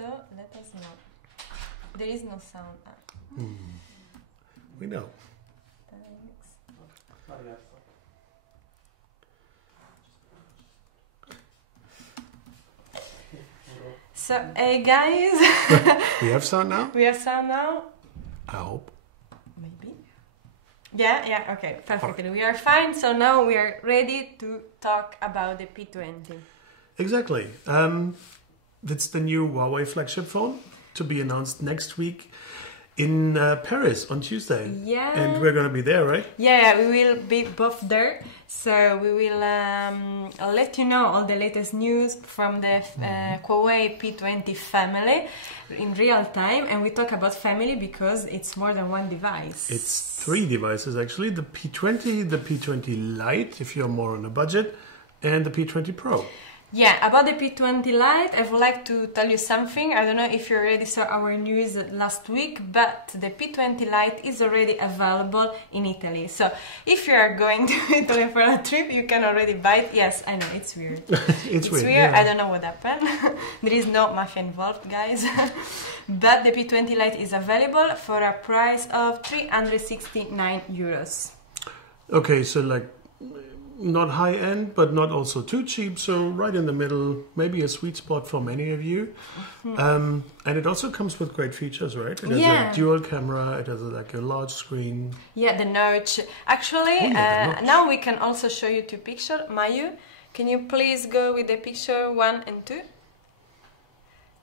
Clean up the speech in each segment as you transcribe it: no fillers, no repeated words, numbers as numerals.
So let us know. There is no sound. We know. Thanks. So, hey guys. We have sound now? We have sound now? I hope. Maybe. Yeah, okay, perfectly. We are fine, so now we are ready to talk about the P20. Exactly. That's the new Huawei flagship phone to be announced next week in Paris on Tuesday. Yeah. And we're going to be there, right? Yeah, we will be both there. So we will let you know all the latest news from the Huawei P20 family in real time. And we talk about family because it's more than one device. It's 3 devices actually. The P20, the P20 Lite, if you're more on a budget, and the P20 Pro. Yeah, about the P20 Lite, I would like to tell you something. I don't know if you already saw our news last week, but the P20 Lite is already available in Italy. So if you are going to Italy for a trip, you can already buy it. Yes, I know, it's weird. It's weird. Yeah. I I don't know what happened. There is no mafia involved, guys. But the P20 Lite is available for a price of 369 euros. Okay, so like not high end, but not also too cheap. So right in the middle, maybe a sweet spot for many of you. And it also comes with great features, right? It has a dual camera. It has like a large screen. Yeah, the notch. Actually, the notch. now we can also show you 2 pictures. Mayu, can you please go with the picture 1 and 2?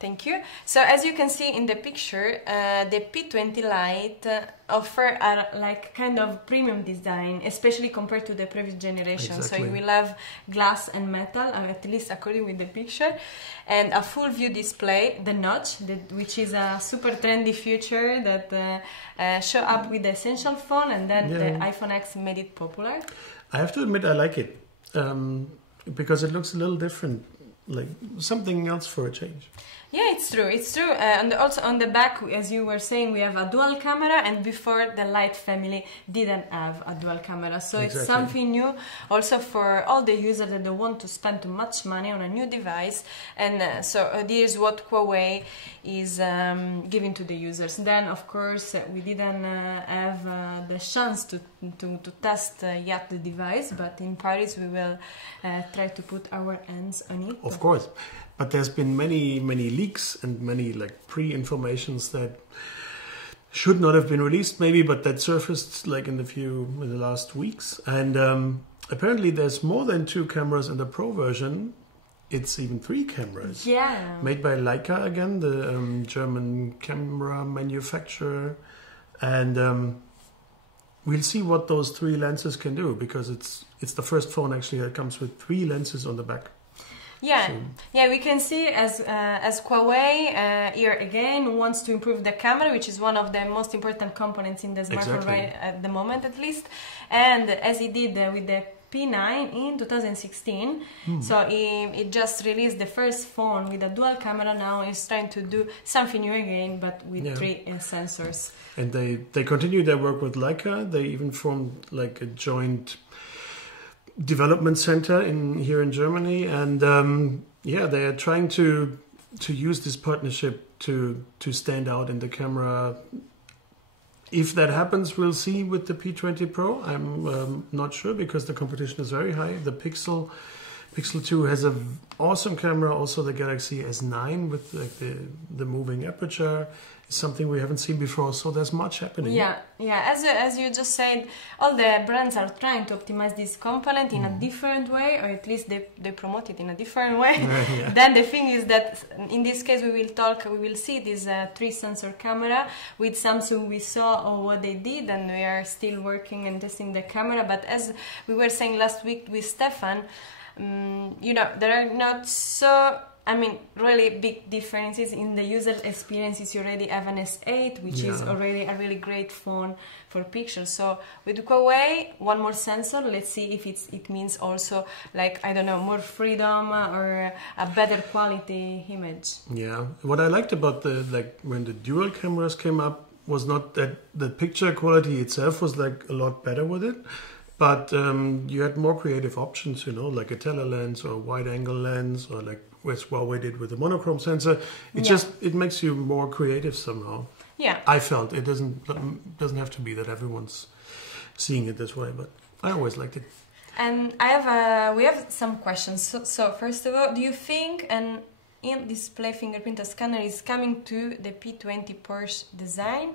Thank you. So as you can see in the picture, the P20 Lite offer a like kind of premium design, especially compared to the previous generation. Exactly. So you will have glass and metal, at least according with the picture, and a full view display, the notch, which is a super trendy feature that show up with the Essential phone, and then the iPhone X made it popular. I have to admit I like it because it looks a little different, like something else for a change. Yeah, it's true, it's true. And also on the back, as you were saying, we have a dual camera, and before the Lite family didn't have a dual camera. So it's something new also for all the users that don't want to spend too much money on a new device. And so this is what Huawei is giving to the users. Then, of course, we didn't have the chance to test yet the device, but in Paris we will try to put our hands on it. Of course. But there's been many leaks and many like pre-informations that should not have been released maybe, but that surfaced like in the last weeks. And apparently there's more than 2 cameras in the Pro version. It's even 3 cameras. Yeah. Made by Leica again, the German camera manufacturer. And we'll see what those 3 lenses can do, because it's the first phone actually that comes with 3 lenses on the back. Yeah, yeah, we can see as Huawei here again wants to improve the camera, which is one of the most important components in the smartphone right at the moment, at least. And as he did with the P9 in 2016, so he just released the first phone with a dual camera. Now he's trying to do something new again, but with 3 sensors. And they continue their work with Leica. They even formed like a joint development center here in Germany, and they are trying to use this partnership to stand out in the camera. If that happens, we'll see with the P20 Pro. I'm not sure, because the competition is very high. The Pixel 2 has an awesome camera. Also the Galaxy S9 with like the moving aperture is something we haven't seen before. So there's much happening. Yeah. As you just said, all the brands are trying to optimize this component in a different way, or at least they promote it in a different way. Then the thing is that in this case we will see this 3 sensor camera. With Samsung we saw what they did, and we are still working and testing the camera. But as we were saying last week with Stefan, there are not so really big differences in the user experiences. You already have an S8, which is already a really great phone for pictures. So with Huawei, 1 more sensor. Let's see if it means also, like, I don't know, more freedom or a better quality image. Yeah, what I liked about when the dual cameras came up was not that the picture quality itself was like a lot better with it, but you had more creative options, like a telelens or a wide angle lens, or like which Huawei did with the monochrome sensor. It makes you more creative somehow. Yeah. I felt it doesn't have to be that everyone's seeing it this way, but I always liked it. And we have some questions. So first of all, do you think an in-display fingerprint scanner is coming to the P20 Porsche design?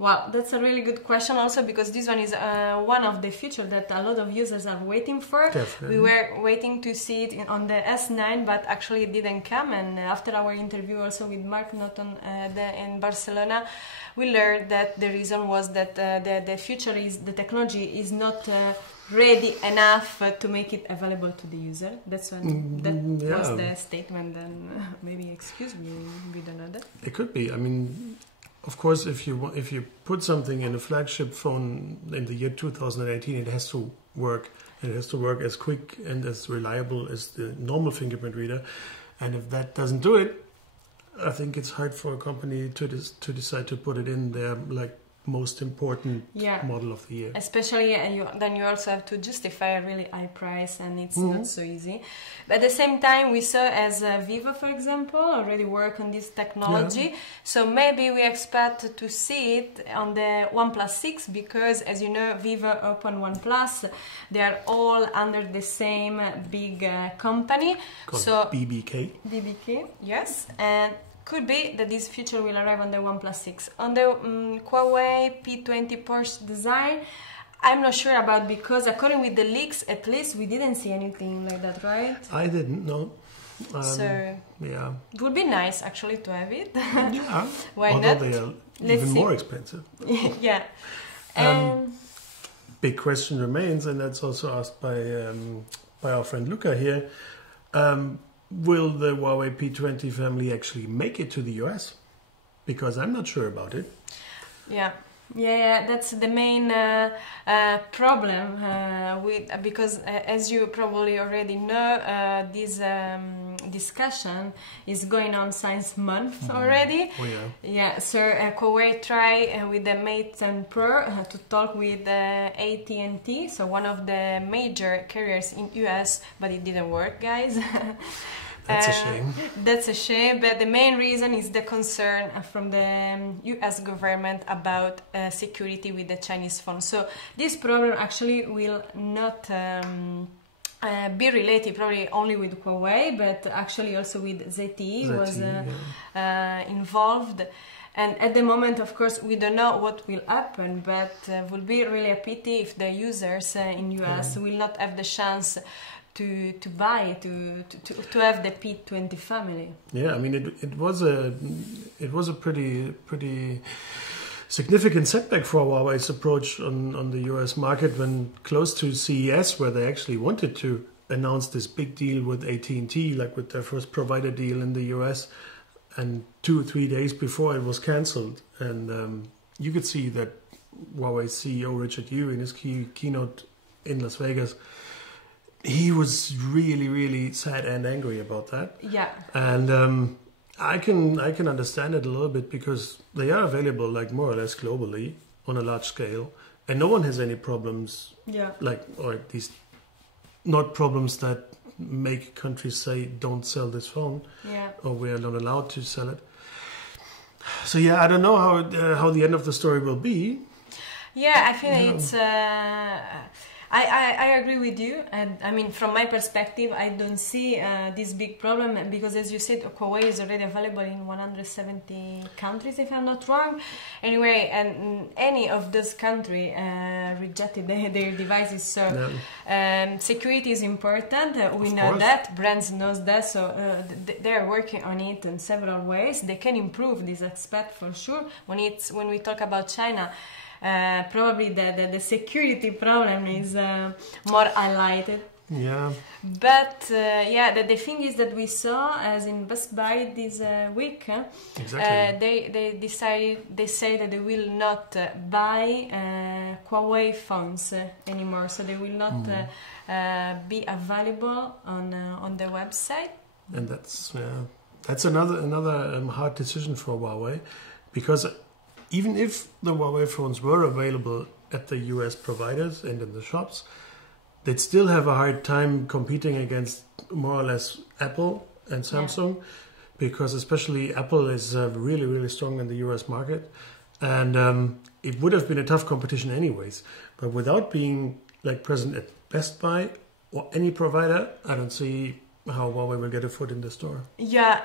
Well, that's a really good question also, because this one is one of the features that a lot of users are waiting for. Definitely. We were waiting to see it on the S9, but actually it didn't come. And after our interview also with Mark Norton in Barcelona, we learned that the reason was that the technology is not ready enough to make it available to the user. Was the statement. Then maybe, excuse me, we don't know that. It could be. I mean, of course, if you put something in a flagship phone in the year 2018, it has to work. It has to work as quick and as reliable as the normal fingerprint reader. And if that doesn't do it, I think it's hard for a company to decide to put it in their most important model of the year. Especially, then you also have to justify a really high price, and it's not so easy. But at the same time, we saw as Vivo, for example, already work on this technology. So maybe we expect to see it on the OnePlus 6, because as you know, Vivo, Oppo and OnePlus, they are all under the same big company. Called BBK. BBK, yes. And could be that this feature will arrive on the OnePlus 6. On the Huawei P20 Porsche design, I'm not sure about, because according with the leaks, at least we didn't see anything like that, right? I didn't, no. It would be nice actually to have it. Yeah. Why Although not? they are even more expensive. Yeah. Big question remains, and that's also asked by our friend Luca here. Will the Huawei P20 family actually make it to the US? Because I'm not sure about it. Yeah, that's the main problem because as you probably already know, this discussion is going on since months already. Oh yeah. Yeah, so Huawei tried with the Mate 10 Pro to talk with AT&T, so one of the major carriers in US, but it didn't work, guys. That's a shame. That's a shame, but the main reason is the concern from the US government about security with the Chinese phone. So this problem actually will not be related probably only with Huawei, but actually also with ZTE was involved. And at the moment, of course, we don't know what will happen, but it will be really a pity if the users in US will not have the chance to buy to have the P20 family. Yeah, I mean it was a pretty significant setback for Huawei's approach on the US market when close to CES, where they actually wanted to announce this big deal with AT&T, like with their first provider deal in the US, and 2 or 3 days before it was cancelled. And you could see that Huawei CEO Richard Yu in his keynote in Las Vegas, he was really, really sad and angry about that. Yeah. And I can understand it a little bit, because they are available more or less globally on a large scale, and no one has any problems. Yeah. Or at least not problems that make countries say don't sell this phone. Yeah. Or we are not allowed to sell it. So yeah, I don't know how the end of the story will be. Yeah, I feel it's. I agree with you, and I mean, from my perspective, I don't see this big problem, because as you said, Huawei is already available in 170 countries, if I'm not wrong. Anyway, and any of those countries rejected their devices, so security is important. We know that, brands knows that, so they are working on it in several ways. They can improve this aspect for sure. When we talk about China, probably the security problem is more highlighted. Yeah. But the thing is that we saw, as in Best Buy this week, exactly. They say that they will not buy Huawei phones anymore, so they will not be available on the website. And that's another hard decision for Huawei, because even if the Huawei phones were available at the US providers and in the shops, they'd still have a hard time competing against more or less Apple and Samsung, because especially Apple is really, really strong in the US market. And it would have been a tough competition anyways. But without being like present at Best Buy or any provider, I don't see how Huawei will get a foot in the store. Yeah.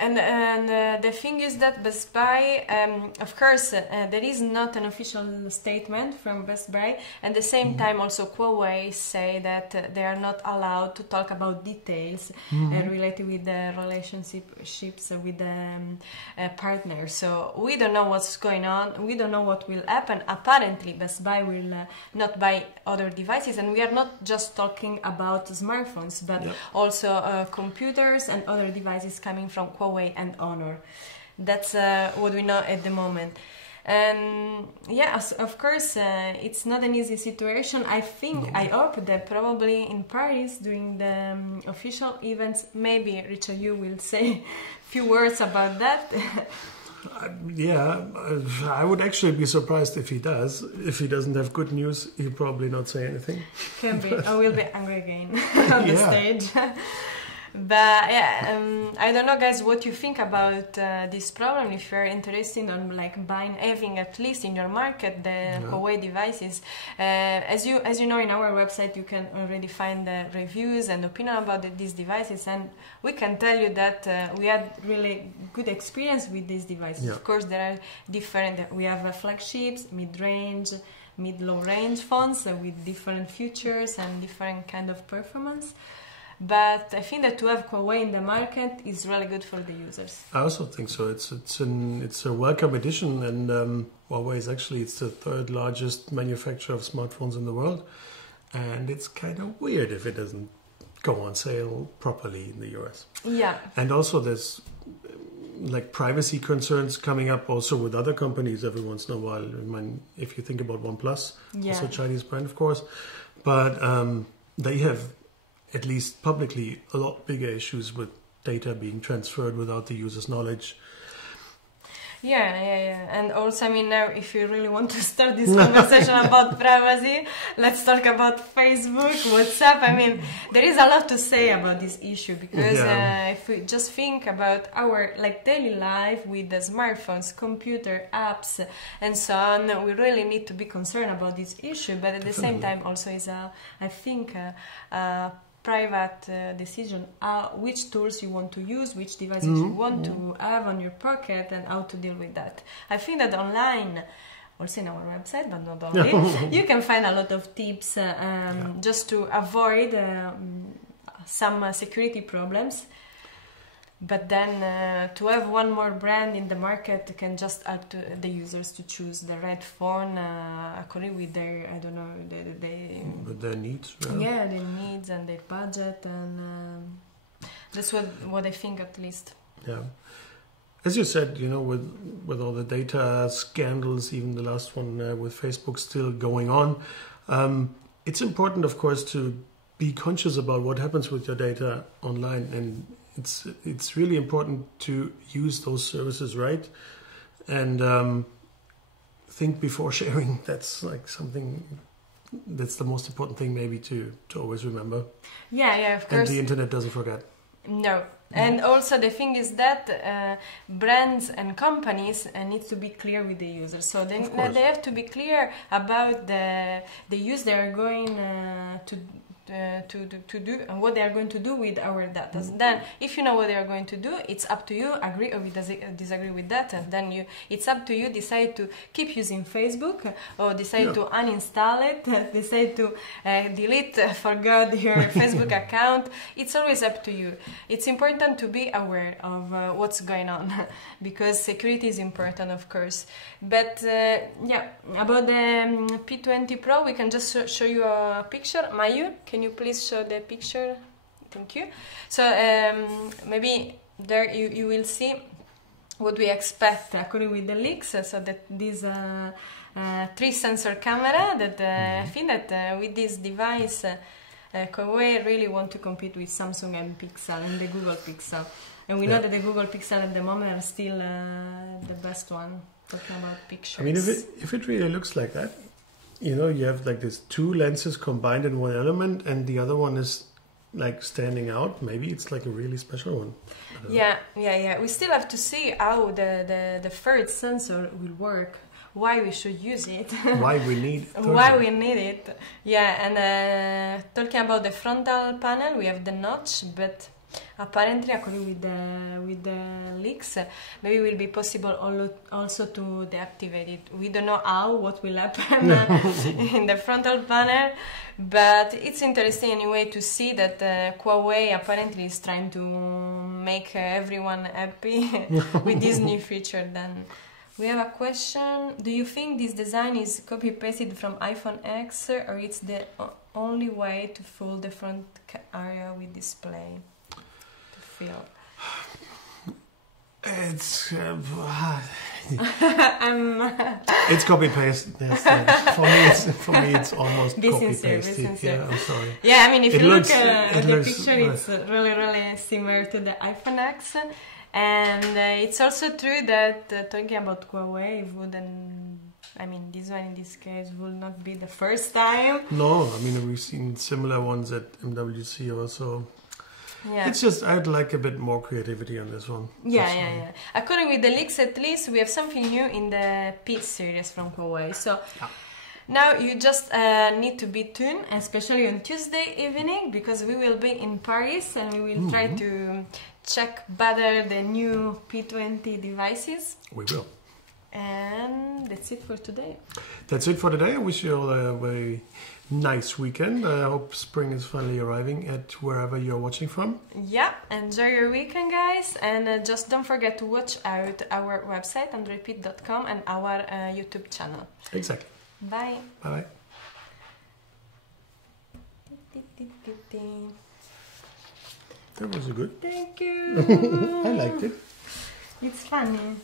And the thing is that Best Buy, of course, there is not an official statement from Best Buy. And at the same time, also Huawei say that they are not allowed to talk about details related with the relationships with the partners. So we don't know what's going on. We don't know what will happen. Apparently, Best Buy will not buy other devices. And we are not just talking about smartphones, but also computers and other devices coming from Huawei and Honor. That's what we know at the moment. And of course, it's not an easy situation. I hope that probably in Paris during the official events, maybe Richard, you will say a few words about that. I would actually be surprised if he does. If he doesn't have good news, he'll probably not say anything. Can be. I will be angry again on the stage. But I don't know, guys, what you think about this problem. If you're interested on having at least in your market the Huawei devices, as you know, in our website you can already find the reviews and opinion about these devices, and we can tell you that we had really good experience with these devices. Yeah. Of course, there are different. We have flagships, mid-range, mid-low range phones with different features and different kind of performance. But I think that to have Huawei in the market is really good for the users. I also think so. It's a welcome addition, and Huawei is actually the third largest manufacturer of smartphones in the world, and it's kind of weird if it doesn't go on sale properly in the US. Yeah. And also there's like privacy concerns coming up also with other companies every once in a while. I mean, if you think about OnePlus, also a Chinese brand, of course, but they have, at least publicly, a lot bigger issues with data being transferred without the user's knowledge. Yeah. And also, I mean, now if you really want to start this conversation about privacy, let's talk about Facebook, WhatsApp. I mean, there is a lot to say about this issue, because if we just think about our daily life with the smartphones, computer, apps, and so on, we really need to be concerned about this issue. But at the same time, also is I think private decision which tools you want to use, which devices you want to have on your pocket, and how to deal with that. I think that online, also in our website, but not only, you can find a lot of tips just to avoid some security problems. But then to have one more brand in the market can just help to the users to choose the right phone according with their, I don't know, with their needs. Yeah, their needs and their budget, and that's what I think, at least. Yeah. As you said, you know, with all the data scandals, even the last one with Facebook still going on, it's important, of course, to be conscious about what happens with your data online, and it's really important to use those services right, and think before sharing. That's like something that's the most important thing maybe to always remember. Yeah, of course. And the internet doesn't forget. No. And also the thing is that brands and companies need to be clear with the users. So they have to be clear about the use they are going to do and what they are going to do with our data. Then if you know what they are going to do, it's up to you, agree or disagree with that, and then it's up to you, decide to keep using Facebook or decide to uninstall it, decide to delete for good your Facebook account. It's always up to you. It's important to be aware of what's going on because security is important, of course. But about the P20 Pro, we can just show you a picture. Mayu, can you please show the picture? Thank you. So maybe there you will see what we expect according with the leaks. So that this 3-sensor camera, that I think that with this device, Huawei really want to compete with Samsung and Pixel and the Google Pixel. And we know that the Google Pixel at the moment are still the best one, talking about pictures. I mean, if it really looks like that, you know, you have like these two lenses combined in one element, and the other one is like standing out. Maybe it's like a really special one. Yeah. We still have to see how the third sensor will work. Why we should use it? Why we need it? Yeah, and talking about the frontal panel, we have the notch, but apparently, according with the leaks, maybe it will be possible also to deactivate it. We don't know how, what will happen in the frontal panel, but it's interesting anyway to see that Huawei apparently is trying to make everyone happy with this new feature. Then we have a question. Do you think this design is copy-pasted from iPhone X, or it's the only way to fool the front area with display? Feel. It's it's copy paste. Yes, for me, it's almost copy paste. Yeah, I'm sorry. Yeah, I mean, if you look at the picture, it's really similar to the iPhone X, and it's also true that talking about Huawei wouldn't. I mean, this one in this case will not be the first time. No, I mean we've seen similar ones at MWC also. Yeah. It's just I'd like a bit more creativity on this one. Yeah. According with the leaks, at least we have something new in the P series from Huawei. So now you just need to be tuned, especially on Tuesday evening, because we will be in Paris and we will try to check better the new P20 devices. We will. And that's it for today. That's it for today. I wish you all a very nice weekend. I hope spring is finally arriving at wherever you're watching from. Yeah, enjoy your weekend, guys. And just don't forget to watch out our website, androidpit.com, and our YouTube channel. Exactly. Bye. Bye-bye. That was a good. Thank you. I liked it. It's funny.